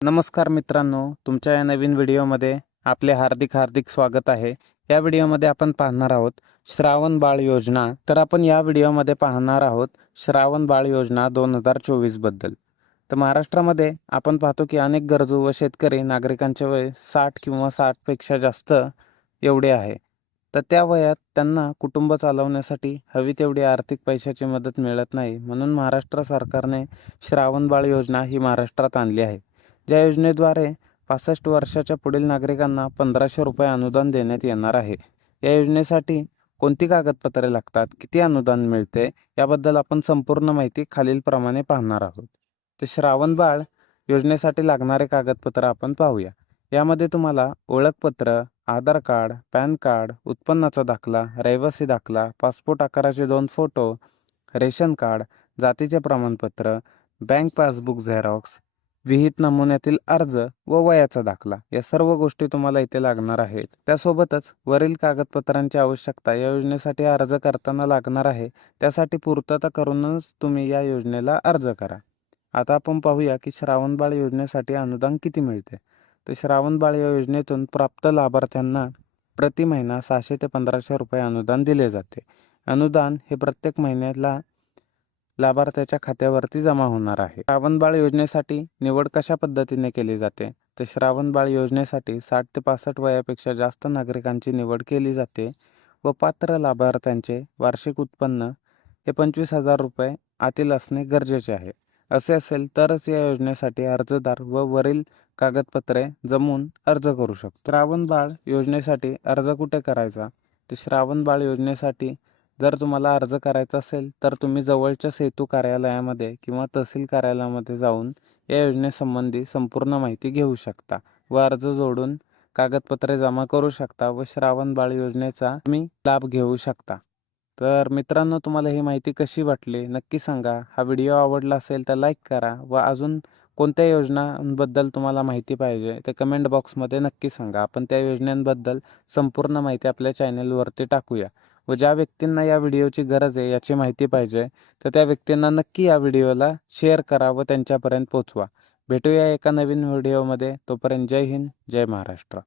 नमस्कार मित्रांनो, तुमच्या या नवीन व्हिडिओमध्ये आपले हार्दिक स्वागत आहे। या व्हिडिओमध्ये आपण पाहणार आहोत श्रावण बाळ योजना। तर आपण या व्हिडिओमध्ये पाहणार आहोत श्रावण बाळ योजना 2024 बद्दल। तर महाराष्ट्रामध्ये आपण पाहतो की अनेक गरजू व शेतकरी नागरिकांचे वय 60 किंवा 60 पेक्षा जास्त एवढे आहे। तर त्या वयात त्यांना कुटुंब चालवण्यासाठी हवी तेवढी आर्थिक पैशाची मदत मिळत नाही, म्हणून महाराष्ट्र सरकारने श्रावण बाळ योजना ही महाराष्ट्रात आणली आहे। ज्या योजनेद्वारे 65 वर्षाच्या पुढील नागरिकांना 1500 रुपये अनुदान देण्यात येणार आहे। या योजनेसाठी कोणती कागदपत्रे लागतात, किती अनुदान मिळते, याबद्दल आपण संपूर्ण माहिती खालीलप्रमाणे पाहणार आहोत। तर श्रावण बाळ योजनेसाठी लागणारे कागदपत्र आपण पाहूया। यामध्ये तुम्हाला ओळखपत्र, आधार कार्ड, पॅन कार्ड, उत्पन्नाचा दाखला, रहिवासी दाखला, पासपोर्ट आकाराचे 2 फोटो, रेशन कार्ड, जातीचे प्रमाणपत्र, बँक पासबुक झेरॉक्स, विहित नमुन्यातील अर्ज व वयाचा दाखला या सर्व गोष्टी तुम्हाला इथे लागणार आहेत। त्यासोबतच वरील कागदपत्रांची आवश्यकता या योजनेसाठी अर्ज करताना लागणार आहे, त्यासाठी पूर्तता करूनच तुम्ही या योजनेला अर्ज करा। आता आपण पाहूया की श्रावण बाळ योजनेसाठी अनुदान किती मिळते। तर श्रावण बाळ या योजनेतून प्राप्त लाभार्थ्यांना प्रति महिना 600 ते 1500 रुपये अनुदान दिले जाते। अनुदान हे प्रत्येक महिन्याला लाभार्थ्याच्या खात्यावरती जमा होणार आहे। श्रावण बाळ योजनेसाठी निवड कशा पद्धतीने केली जाते। तर श्रावण बाळ योजनेसाठी 60 ते 65 वयापेक्षा जास्त नागरिकांची निवड केली जाते व पात्र लाभार्थ्यांचे वार्षिक उत्पन्न हे 25,000 रुपये आतील असणे गरजेचे आहे। असे असेल तरच या योजनेसाठी अर्जदार व वरील कागदपत्रे जमवून अर्ज करू शकतो। श्रावण बाळ योजनेसाठी अर्ज कुठे करायचा। तर श्रावण बाळ योजनेसाठी जर तुम्हाला अर्ज करायचा असेल तर तुम्ही जवळच्या सेतू कार्यालयामध्ये किंवा तहसील कार्यालयामध्ये जाऊन या योजनेसंबंधी संपूर्ण माहिती घेऊ शकता व अर्ज जोडून कागदपत्रे जमा करू शकता व श्रावण बाळ योजनेचा तुम्ही लाभ घेऊ शकता। तर मित्रांनो, तुम्हाला ही माहिती कशी वाटली नक्की सांगा। हा व्हिडिओ आवडला असेल तर लाईक करा व अजून कोणत्या योजनांबद्दल तुम्हाला माहिती पाहिजे ते कमेंट बॉक्समध्ये नक्की सांगा। आपण त्या योजनांबद्दल संपूर्ण माहिती आपल्या चॅनलवरती टाकूया व ज्या व्यक्तींना या व्हिडिओची गरज आहे, याची माहिती पाहिजे, तर त्या व्यक्तींना नक्की या व्हिडिओला शेअर करा व त्यांच्यापर्यंत पोहोचवा। भेटूया एका नवीन व्हिडिओमध्ये, तोपर्यंत जय हिंद, जय महाराष्ट्र।